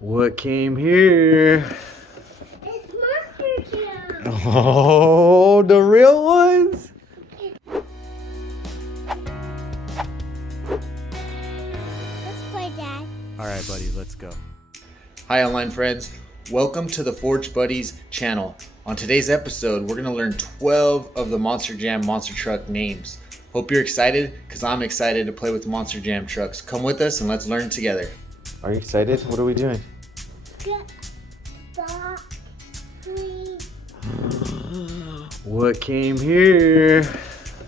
What came here? It's Monster Jam. Oh, the real ones? Let's play, Dad. All right, buddy, let's go. Hi, online friends. Welcome to the Forge Buddies channel. On today's episode, we're going to learn 12 of the Monster Jam monster truck names. Hope you're excited, because I'm excited to play with Monster Jam trucks. Come with us and let's learn together. Are you excited? What are we doing? Get the three. What came here?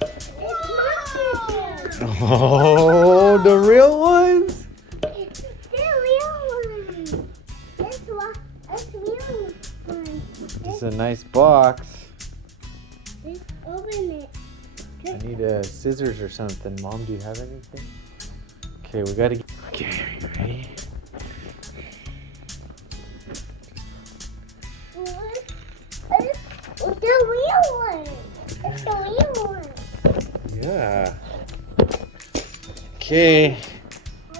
It's Monster Jam. Oh, the real ones? It's the real one. It's real one. It's a nice box. Let's open it. I need scissors or something. Mom, do you have anything? Okay, we gotta get... Okay, are you ready? It's the real one. It's the real one. Yeah. Okay.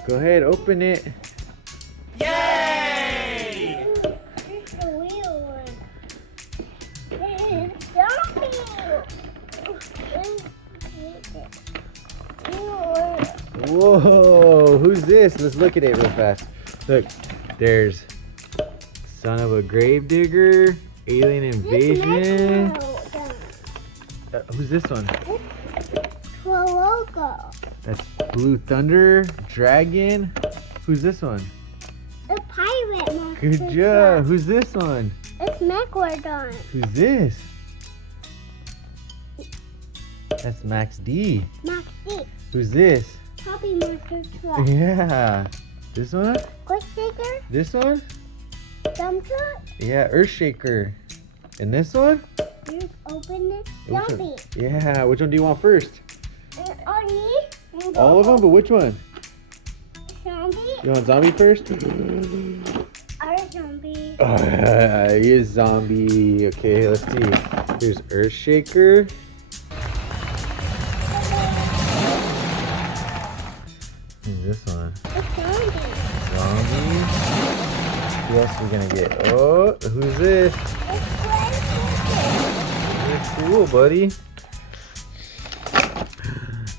Go ahead, open it. Yay! It's the real one. It's zombie. Whoa, who's this? Let's look at it real fast. Look, there's Son of a Gravedigger, Alien Invasion. Who's this one? Logo. That's Blue Thunder, Dragon. Who's this one? A pirate monster. Good job. Who's this one? It's Megalodon. Who's this? That's Max D. Maxi. Who's this? Puppy monster truck. Yeah. This one? Quick Shaker. This one? Dump truck. Yeah, Earthshaker. And this one? Just open it. Which one? Zombie. Yeah, which one do you want first? On me. And All of them, but which one? Zombie. You want zombie first? Our zombie. He is zombie. Okay, let's see. Here's Earthshaker. Who's this one? It's zombie. Zombie. Who else are we gonna get? Oh, who's this? It's Quick Shaker. You're cool, buddy.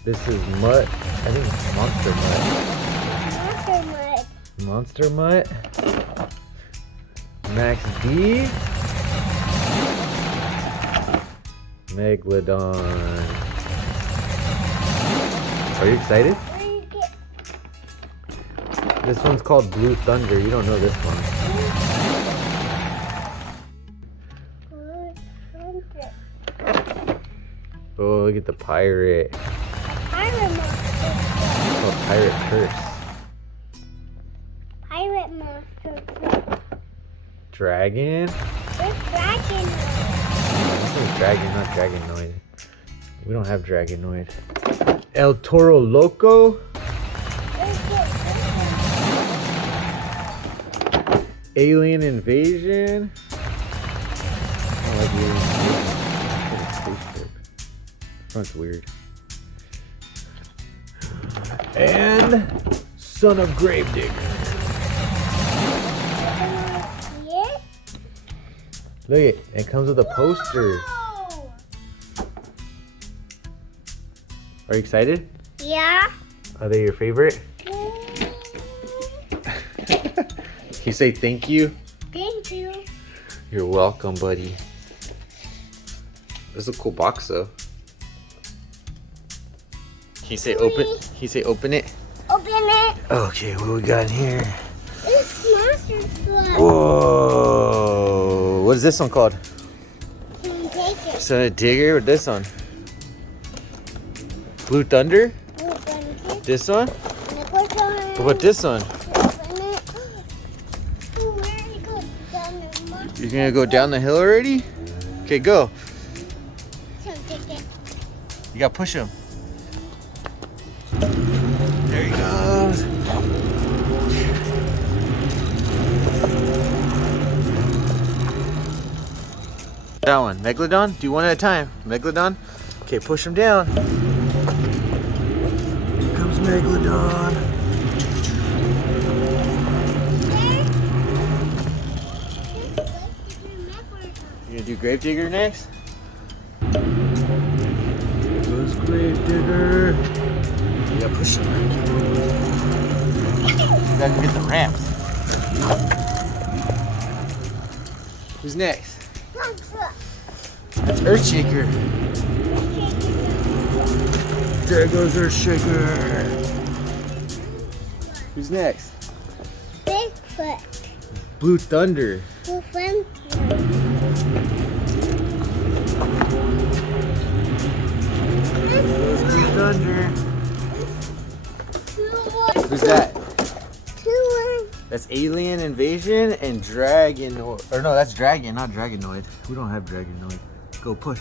This is Mutt. I think it's Monster Mutt. Monster Mud. Monster Mutt. Max D. Megalodon. Are you excited? Where you get This one's called Blue Thunder. You don't know this one. Blue Thunder. Oh, look at the pirate. Pirate monster truck. It's called Pirate Curse. Pirate monster truck. Dragon. It's dragon. This one's Dragon, not Dragonoid. We don't have Dragonoid. El Toro Loco. Alien Invasion. I don't like Alien Invasion. It's a spaceship. Front's weird. And Son of Gravedigger. Look it comes with a poster. Are you excited? Yeah. Are they your favorite? Can you say thank you? Thank you. You're welcome, buddy. This is a cool box, though. Can you say open? Can you say open it? Open it. Okay, what we got in here? It's monster truck. Whoa! What is this one called? Take it. Son of Digger. What this one? Blue Thunder. Open it. This one? What about this one? Open it. Where you go down the monster. You're gonna go down the hill already? Okay, go. So take it. You gotta push him. There he goes. That one, Megalodon? Do one at a time. Megalodon? Okay, push him down. Here comes Megalodon. gonna do Gravedigger next? Here goes Gravedigger. You gotta push him. You gotta get the ramps. Who's next? That's Earthshaker. There goes Earthshaker. Who's next? Bigfoot. Blue Thunder. Blue Thunder. Who's that? That's Alien Invasion and Dragonoid. Or no, that's Dragon, not Dragonoid. We don't have Dragonoid. Go push.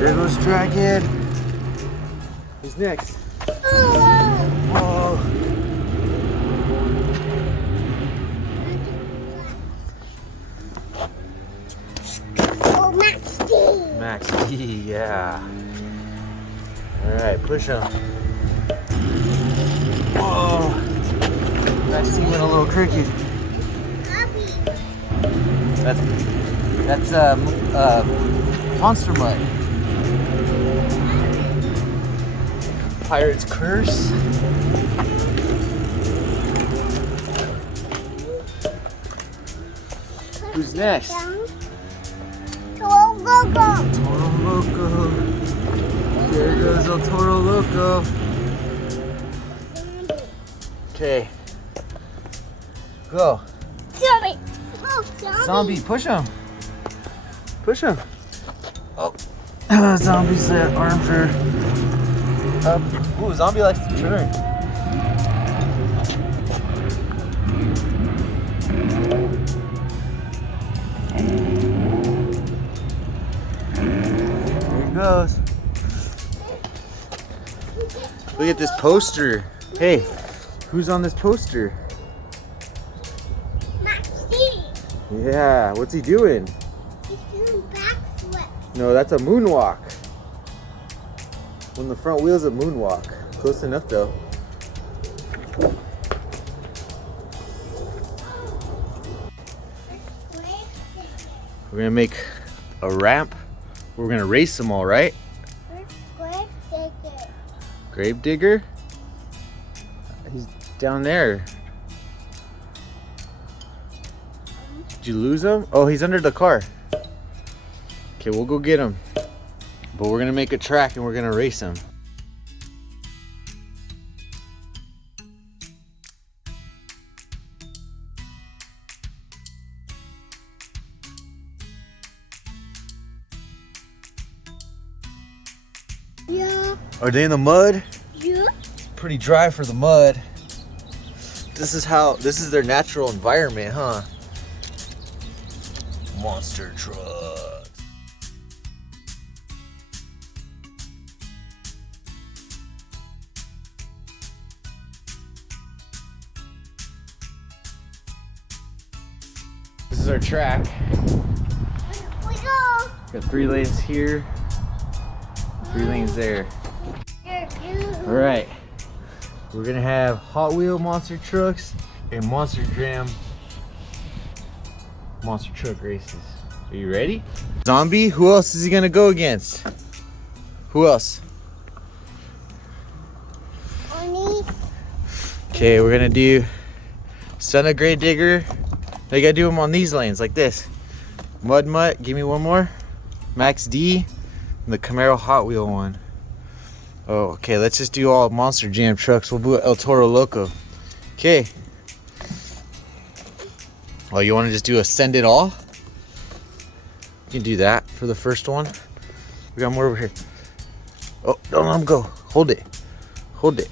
There goes Dragon. Who's next? Whoa. Oh, Max D. Max D, yeah. Alright, push him. Whoa. Max D went a little crooked. That's Monster Mud. Pirate's Curse. Who's next? Toro Loco. Toro Loco. There goes El Toro Loco. Okay. Go. Zombie. Oh, Zombie, push him. Push him. Oh. Zombie's arms are up. Ooh, Zombie likes to turn. There he goes. Look at this poster. Hey, who's on this poster? Max D. Yeah, what's he doing? He's doing backflip. No, that's a moonwalk. On the front wheel's a moonwalk. Close enough though. We're gonna make a ramp. We're gonna race them all, right? Gravedigger? He's down there. Did you lose him? Oh, he's under the car. Okay, we'll go get him. But we're gonna make a track and we're gonna race him. Yeah. Are they in the mud? Yeah. It's pretty dry for the mud. This is their natural environment, huh? Monster trucks. This is our track. We go. Got 3 lanes here, 3 lanes there. All right, we're gonna have Hot Wheel monster trucks and Monster Jam monster truck races. Are you ready? Zombie, who else is he gonna go against? Who else? Oni. Okay, we're gonna do Son of Gravedigger. Now you gotta do them on these lanes like this. Mud Mutt, give me one more. Max D, and the Camaro Hot Wheel one. Oh, okay, let's just do all Monster Jam trucks. We'll do El Toro Loco. Okay. Oh, you wanna just do a send it all? You can do that for the first one. We got more over here. Oh, don't let him go. Hold it. Hold it.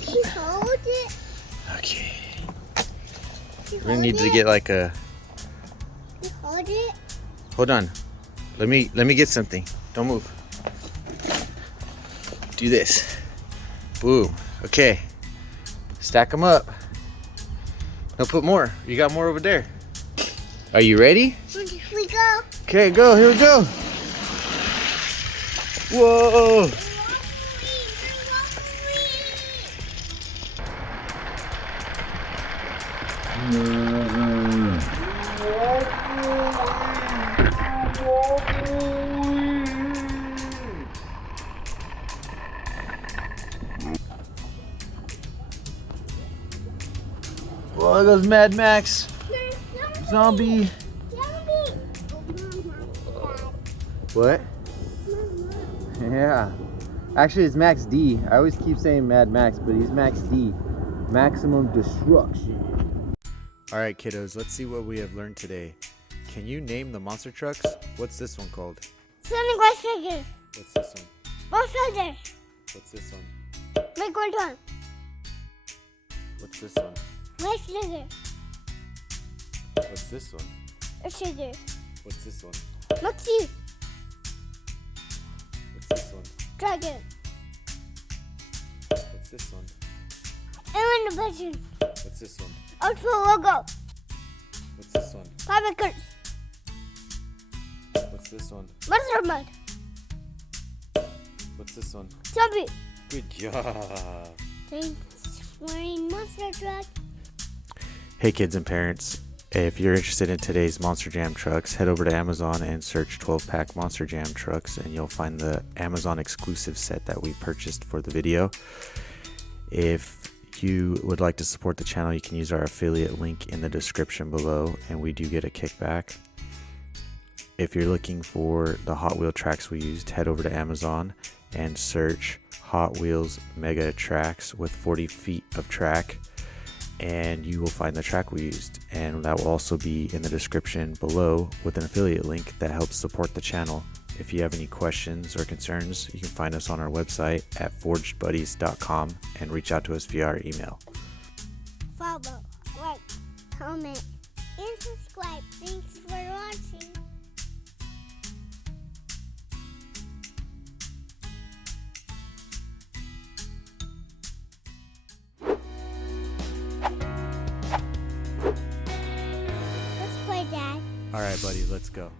She hold it. Okay. We're gonna need to get like a. She hold it. Hold on. Let me get something. Don't move. Do this. Boom. Okay. Stack them up. No, put more. You got more over there. Are you ready? We go. Okay, go. Here we go. Whoa. Oh, there goes Mad Max. There's Zombie. Zombie. What? Yeah. Actually, it's Max D. I always keep saying Mad Max, but he's Max D. Maximum Destruction. All right, kiddos, let's see what we have learned today. Can you name the monster trucks? What's this one called? Sonic West Figure. What's this one? Boss Figure. What's this one? Make one. What's this one? West Figure. What's this one? A Figure. What's this one? Maxi. What's this one? Dragon. What's this one? Aaron the Pigeon. What's this one? Ultra Logo. What's this one? Pavicurs. What's this one? Monster Mud. What's this one? Zombie. Good job. Thanks for wearing Monster Truck. Hey kids and parents, if you're interested in today's Monster Jam trucks, head over to Amazon and search 12-pack Monster Jam trucks and you'll find the Amazon exclusive set that we purchased for the video. If you would like to support the channel, you can use our affiliate link in the description below and we do get a kickback. If you're looking for the Hot Wheel tracks we used, head over to Amazon and search Hot Wheels Mega Tracks with 40 feet of track and you will find the track we used, and that will also be in the description below with an affiliate link that helps support the channel. If you have any questions or concerns, you can find us on our website at forgedbuddies.com and reach out to us via our email. Follow, like, comment, and subscribe. Thanks for watching. Let's play, Dad. All right, buddy, let's go.